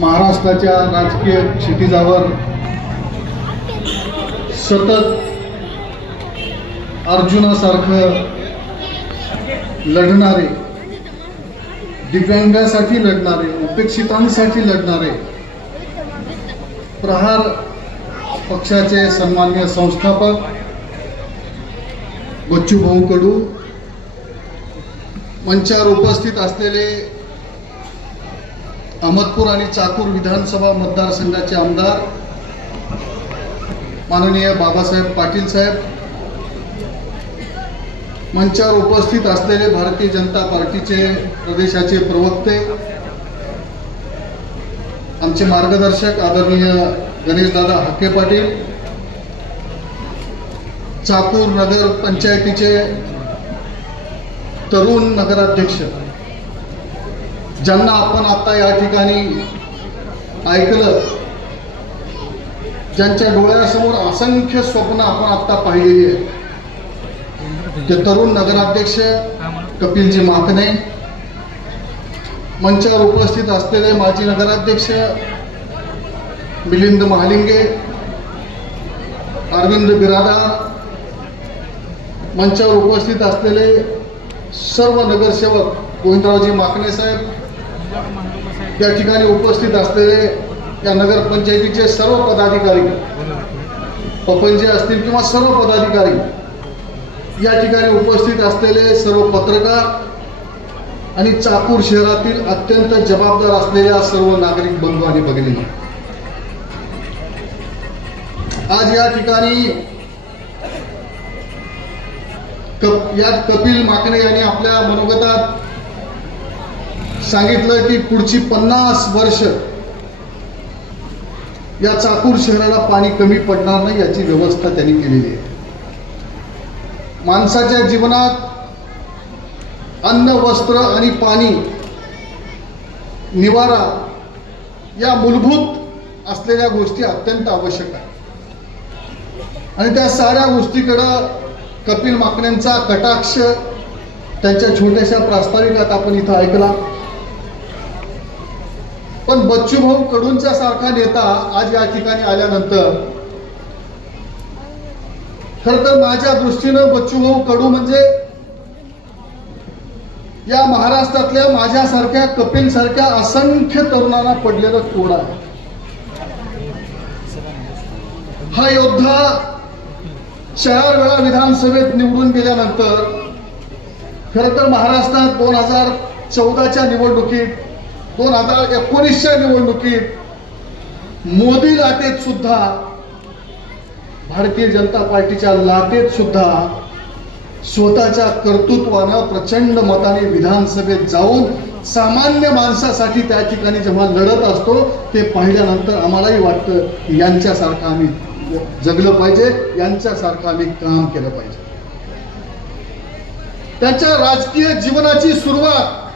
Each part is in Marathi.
महाराष्ट्राच्या राजकीय क्षितिजावर सतत अर्जुनासारखं लढणारे, दिव्यांगासाठी लढणारे, उपेक्षितांसाठी लढणारे प्रहार पक्षाचे सन्माननीय संस्थापक बच्चूभाऊ कडू, मंचावर उपस्थित असलेले अहमदपूर आणि चाकूर विधानसभा मतदारसंघाचे आमदार माननीय बाबासाहेब पाटील साहेब, मंचावर उपस्थित असलेले भारतीय जनता पार्टीचे प्रदेशाचे प्रवक्ते, आमचे मार्गदर्शक आदरणीय गणेशदादा हाके पाटील, चाकूर नगर पंचायतीचे तरुण नगराध्यक्ष, ज्यांना आपण आता या ठिकाणी ऐकलं, ज्यांच्या डोळ्यासमोर असंख्य स्वप्न आपण आता पाहिलेली आहेत, ते तरुण नगराध्यक्ष कपिलजी माकणे, मंचावर उपस्थित असलेले माजी नगराध्यक्ष मिलिंद महालिंगे, अरविंद बिरादार, मंचावर उपस्थित असलेले सर्व नगरसेवक गोविंदरावजी माकणे साहेब, या ठिकाणी उपस्थित असलेले या नगरपंचायतीचे सर्व पदाधिकारी, पपंजे असतील किंवा सर्व पदाधिकारी, या ठिकाणी उपस्थित असलेले सर्व पत्रकार आणि चाकूर शहरातील अत्यंत जबाबदार असलेल्या सर्व नागरिक बंधू आणि भगिनी, आज या ठिकाणी कपिल माकणे यांनी आपल्या मनोगतात सांगितलं की पुढची 50 वर्ष या चाकूर शहराला पाणी कमी पडणार नाही याची व्यवस्था त्यांनी केलेली आहे. माणसाच्या जीवनात अन्न, वस्त्र आणि पाणी, निवारा या मूलभूत असलेल्या गोष्टी अत्यंत आवश्यक आहेत आणि त्या साऱ्या गोष्टीकडे कपिल माकण्यांचा कटाक्ष त्यांच्या छोट्याशा प्रास्ताविकात आपण इथं ऐकला. पण बच्चूभाऊ कडूंच्या सारखा नेता आज या ठिकाणी आल्यानंतर खरं तर माझ्या दृष्टीनं बच्चूभाऊ कडू म्हणजे या महाराष्ट्रातल्या माझ्यासारख्या, कपिल सारख्या असंख्य तरुणांना पडलेलं कोड आहे. हा योद्धा 4 वेळा विधानसभेत निवडून गेल्यानंतर खरं तर महाराष्ट्रात 2014च्या निवडणुकीत, 2019च्या निवडणुकीत मोदी लाटेत सुद्धा, भारतीय जनता पार्टीच्या लाटेत सुद्धा स्वतःच्या कर्तृत्वानं प्रचंड मताने विधानसभेत जाऊन सामान्य माणसासाठी त्या ठिकाणी जेव्हा लढत असतो ते पाहिल्यानंतर आम्हालाही वाटतं यांच्यासारखं आम्ही जगलं पाहिजे, यांच्यासारखं आम्ही काम केलं पाहिजे. त्याच्या राजकीय जीवनाची सुरुवात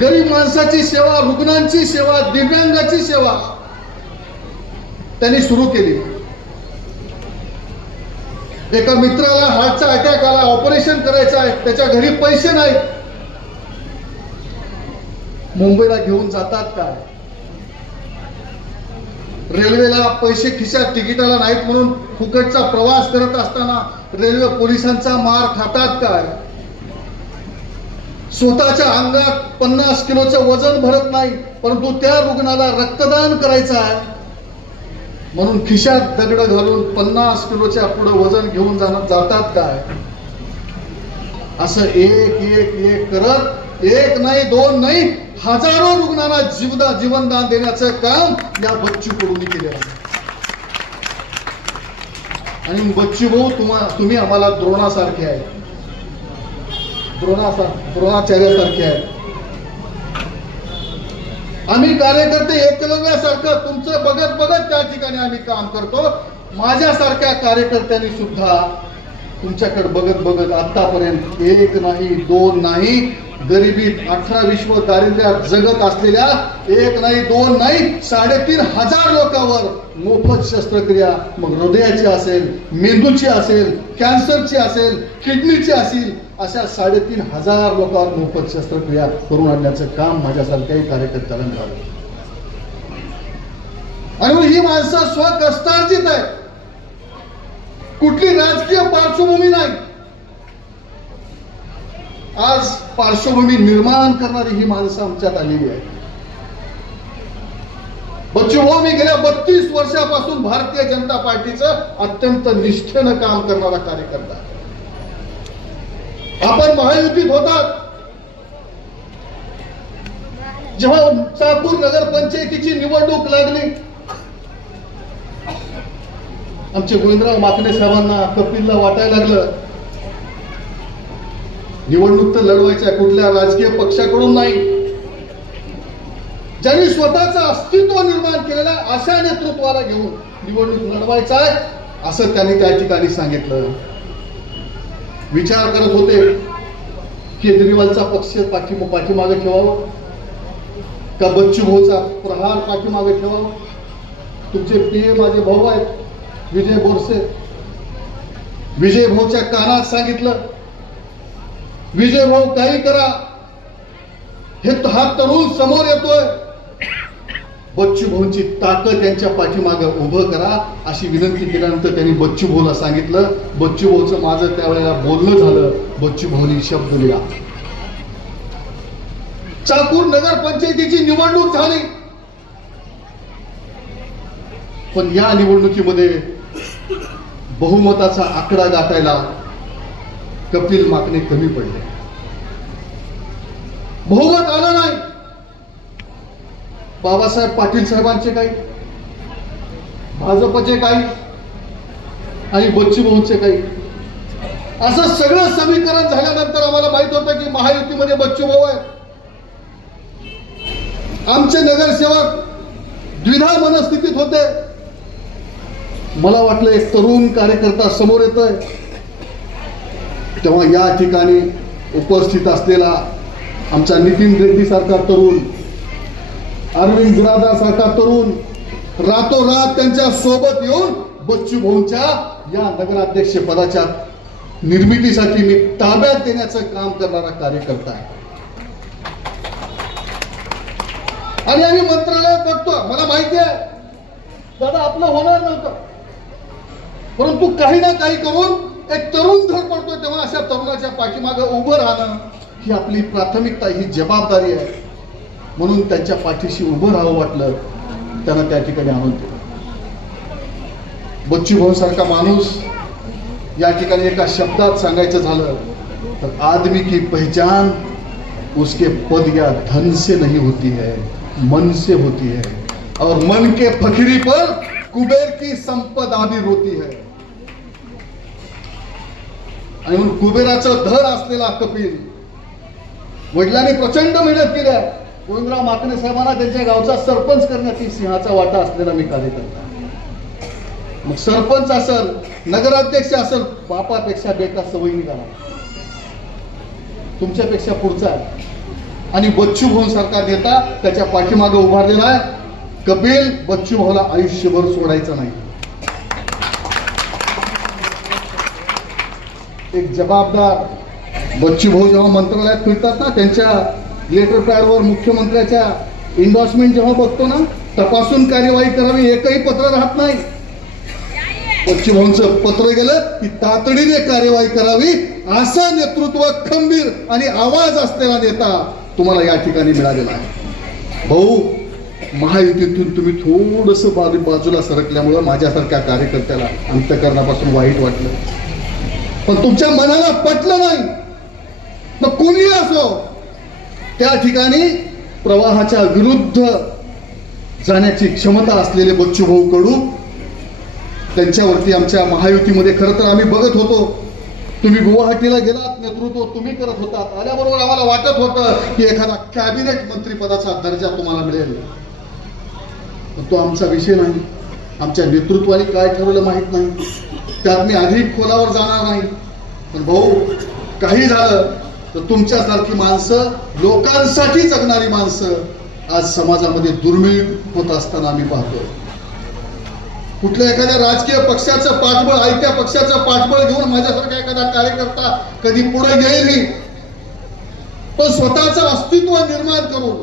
गरीब माणसाची सेवा, रुग्णांची सेवा, दिव्यांगाची सेवा त्यांनी सुरू केली. एका मित्राला हार्टचा अटॅक आला, ऑपरेशन करायचं आहे, त्याच्या घरी पैसे नाहीत, मुंबईला घेऊन जातात काय? रेल्वेला पैसे खिशात तिकिटाला नाहीत म्हणून फुकटचा प्रवास करत असताना रेल्वे पोलिसांचा मार खातात काय? स्वतःच्या अंगात 50 किलोचं वजन भरत नाही, परंतु त्या रुग्णाला रक्तदान करायचं आहे म्हणून खिशात दगड घालून 50 किलोच्या पुढे वजन घेऊन जातात काय? असं एक करत, एक नाही, 2 नाही, हजारो रुग्णांना जीवनदान देण्याचं काम या बच्चू कडूंनी केलं आहे. आणि बच्चू भाऊ तुम्ही आम्हाला द्रोणासारखे आहे, द्रोणाचार्यासारखे आहे. आम्ही कार्यकर्ते एकलव्यासारखं तुमचं बघत त्या ठिकाणी आम्ही काम करतो. माझ्यासारख्या कार्यकर्त्यांनी सुद्धा तुमच्याकडे बघत आतापर्यंत 1 नाही, 2 नाही, गरिबीत 18 दारिद्र्यात जगत असलेल्या 1 नाही, 2 नाही, 3,500 लोकांवर मोफत शस्त्रक्रिया, मग हृदयाची असेल, मेंदूची असेल, कॅन्सरची असेल, किडनीची असेल, अशा 3,500 लोकांवर मोफत शस्त्रक्रिया करून आणण्याचं काम माझ्यासारख्याही कार्यकर्त्याला मिळालं. आणि ही माणसं स्वकष्टार्जित आहे, कुठली राजकीय पार्श्वभूमी नाही. आज पार्श्वभूमी निर्माण करणारी ही माणसं आमच्यात आलेली आहे. बच्चूभाऊ मी गेल्या 32 वर्षापासून भारतीय जनता पार्टीचं अत्यंत निष्ठेनं काम करणारा कार्यकर्ता. आपण महायुतीत होतात, जेव्हा चाकूर नगर पंचायतीची निवडणूक लागली, आमचे गोविंदराव माकणे साहेबांना कपिलला वाटायला लागलं निवडणूक तर लढवायच्या कुठल्या राजकीय पक्षाकडून नाही, ज्यांनी स्वतःचं अस्तित्व निर्माण केलेल्या अशा नेतृत्वाला घेऊन निवडणूक लढवायचा आहे असं त्यांनी त्या ठिकाणी सांगितलं. विचार करत होते केजरीवालचा पक्ष पाठीमागे ठेवावं का बच्चूभाऊचा प्रहार पाठीमागे ठेवावं. तुमचे पीए माझे भाऊ आहेत विजय बोरसे, विजय भाऊच्या कानात सांगितलं विजय भाऊ काही करा, हा तरुण समोर येतोय, बच्चू भाऊंची ताकद त्यांच्या पाठीमागे उभं करा अशी विनंती केल्यानंतर त्यांनी बच्चू भाऊला सांगितलं. बच्चू भाऊचं माझं त्यावेळेला बोलणं झालं. बच्चू भाऊनी शब्द दिला. चाकूर नगर पंचायतीची निवडणूक झाली, पण या निवडणुकीमध्ये बहुमताचा आकडा गाठायला कपिल माकणे कमी पडले. बहुमत आलं नाही. बाबासाहेब पाटील साहेबांचे काही, भाजपचे काही आणि बच्चू भाऊंचे काही, असं सगळं समीकरण झाल्यानंतर आम्हाला माहित होतं की महायुतीमध्ये बच्चू भाऊ आहे. आमचे नगरसेवक द्विधा मनस्थितीत होते. मला वाटलं एक तरुण कार्यकर्ता समोर येतोय, तेव्हा या ठिकाणी उपस्थित असलेला आमचा नितीन रेड्डी सारखा तरुण, अरविंद बिरादार सारखा तरुण रातोरात त्यांच्या सोबत येऊन बच्चू भाऊंच्या या नगराध्यक्ष पदाच्या निर्मितीसाठी मी ताब्यात देण्याचं काम करणारा कार्यकर्ता आहे. आणि आम्ही मंत्रालयात बघतो, मला माहिती आहे दादा आपलं होणार नव्हतं, परंतु काही ना काही करून एक तरुण धडपडतो, तेव्हा अशा तरुणाच्या पाठीमागे उभं राहणं ही आपली प्राथमिकता, ही जबाबदारी आहे. म्हणून त्यांच्या पाठीशी उभं राहावं वाटलं, त्यांना त्या ठिकाणी आणून दिलं. बच्चू भाऊ सारखा माणूस या ठिकाणी एका शब्दात सांगायचं झालं तर आदमी की पहचान उसके पद या धन से नहीं होती है, मन से होती है, और मन के फकीरी पर कुबेर की संपदा भी रोती है. आणि म्हणून कुबेराचं धड असलेला कपिल, वडिलांनी प्रचंड मेहनत केल्या. गोविंदराव माकणे साहेबांना त्यांच्या गावचा सरपंच करण्याची सिंहाचा वाटा असलेला मी कार्यकर्ता. मग सरपंच असेल, नगराध्यक्ष असेल, बापापेक्षा बेटा सवयी निघाला, तुमच्यापेक्षा पुढचा आहे. आणि बच्चू भाऊ सारखा नेता त्याच्या पाठीमागे उभारलेला आहे. कपिल बच्चू भाऊला आयुष्यभर सोडायचं नाही. एक जबाबदार बच्चू भाऊ जेव्हा मंत्रालयात फिरतात ना, त्यांच्या लेटर पॅडवर मुख्यमंत्र्याच्या एन्डॉर्समेंट जेव्हा बघतो ना, तपासून कार्यवाही करावी एकही पत्र राहत नाही. बच्चू भाऊंचं पत्र गेलं की तातडीने कार्यवाही करावी, असं नेतृत्व खंबीर आणि आवाज असलेला नेता तुम्हाला या ठिकाणी मिळालेला आहे. भाऊ, महायुतीतून तुम्ही थोडंसं बाजूला सरकल्यामुळं माझ्यासारख्या कार्यकर्त्याला अंतःकरणापासून वाईट वाटलं, पण तुमच्या मनाला पटलं नाही. मग कोणी असो, त्या ठिकाणी प्रवाहाच्या विरुद्ध जाण्याची क्षमता असलेले बच्चू भाऊ कडू, त्यांच्यावरती आमच्या महायुतीमध्ये खरं तर आम्ही बघत होतो. तुम्ही गुवाहाटीला गेलात, नेतृत्व तुम्ही करत होतात, आल्याबरोबर आम्हाला वाटत होतं की एखादा कॅबिनेट मंत्रीपदाचा दर्जा तुम्हाला मिळेल. पण तो आमचा विषय नाही. आमच्या नेतृत्वाने काय ठरवलं माहित नाही, त्यात मी अधिक खोलावर जाणार नाही. पण भाऊ, काही झालं तर तुमच्यासारखी माणसं, लोकांसाठी जगणारी माणसं आज समाजामध्ये दुर्मिळ होत असताना आम्ही पाहतोय. कुठल्या एखाद्या राजकीय पक्षाचं पाठबळ, आयत्या पक्षाचं पाठबळ घेऊन माझ्यासारखा एखादा कार्यकर्ता कधी पुढे येईल नाही, पण स्वतःचं अस्तित्व निर्माण करून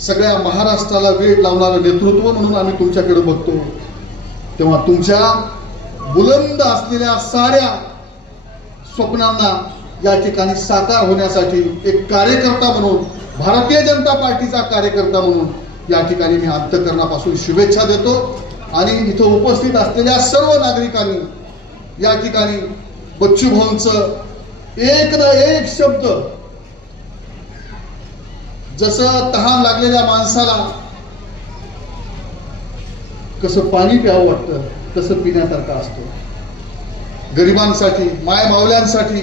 सगळ्या महाराष्ट्राला वेळ लावणारं नेतृत्व म्हणून आम्ही तुमच्याकडे बघतो. तेव्हा तुमच्या बुलंद असलेल्या साऱ्या स्वप्नांना या ठिकाणी साकार होण्यासाठी एक कार्यकर्ता म्हणून, भारतीय जनता पार्टीचा कार्यकर्ता म्हणून या ठिकाणी मी अंतःकरणापासून शुभेच्छा देतो. आणि इथं उपस्थित असलेल्या सर्व नागरिकांनी या ठिकाणी बच्चू भाऊंचं एक ना एक शब्द, जसं तहान लागलेल्या माणसाला कसं पाणी प्यावं वाटतं तसं पिण्यासारखं असतो. गरिबांसाठी, माय मावल्यांसाठी,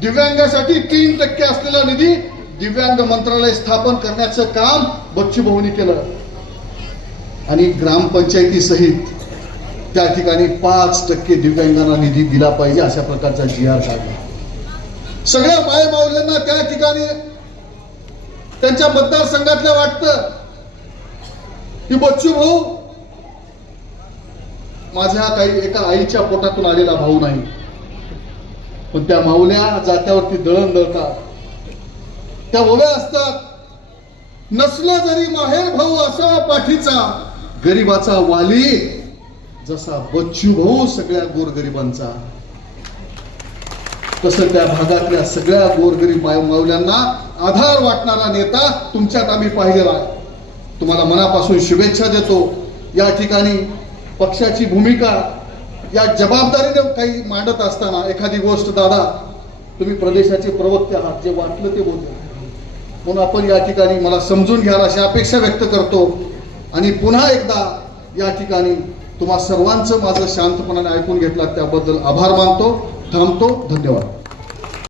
दिव्यांगासाठी 3% असलेला निधी दिव्यांग मंत्रालय स्थापन करण्याचं काम बच्चू भाऊंनी केलं. आणि ग्रामपंचायती सहित त्या ठिकाणी 5% दिव्यांगांना निधी दिला पाहिजे अशा प्रकारचा GR काढला. सगळ्या माय मावल्यांना त्या ठिकाणी त्यांच्या मतदारसंघातल्या वाटतं की बच्चू भाऊ माझ्या काही एका आईच्या पोटातून आलेला भाऊ नाही, पण त्या माऊल्या जात्यावरती दळण दळतात, त्या उभ्या असतात. नसलं जरी माहेर भाऊ असा पाठीचा, गरीबाचा वाली जसा बच्चू भाऊ सगळ्या गोरगरिबांचा, तसं त्या भागातल्या सगळ्या गोरगरीब माऊल्यांना आधार वाटणारा नेता तुमच्यात आम्ही पाहिलेला आहे. तुम्हाला मनापासून शुभेच्छा देतो. या ठिकाणी पक्षाची भूमिका या जबाबदारीने काही मांडत असताना एखादी गोष्ट, दादा तुम्ही प्रदेशाचे प्रवक्ते आहात, जे वाटलं ते बोलले म्हणून आपण या ठिकाणी मला समजून घ्याल अशी अपेक्षा व्यक्त करतो. आणि पुन्हा एकदा या ठिकाणी तुम्हा सर्वांचं माझं शांतपणाने ऐकून घेतलं त्याबद्दल आभार मानतो. थांबतो. धन्यवाद.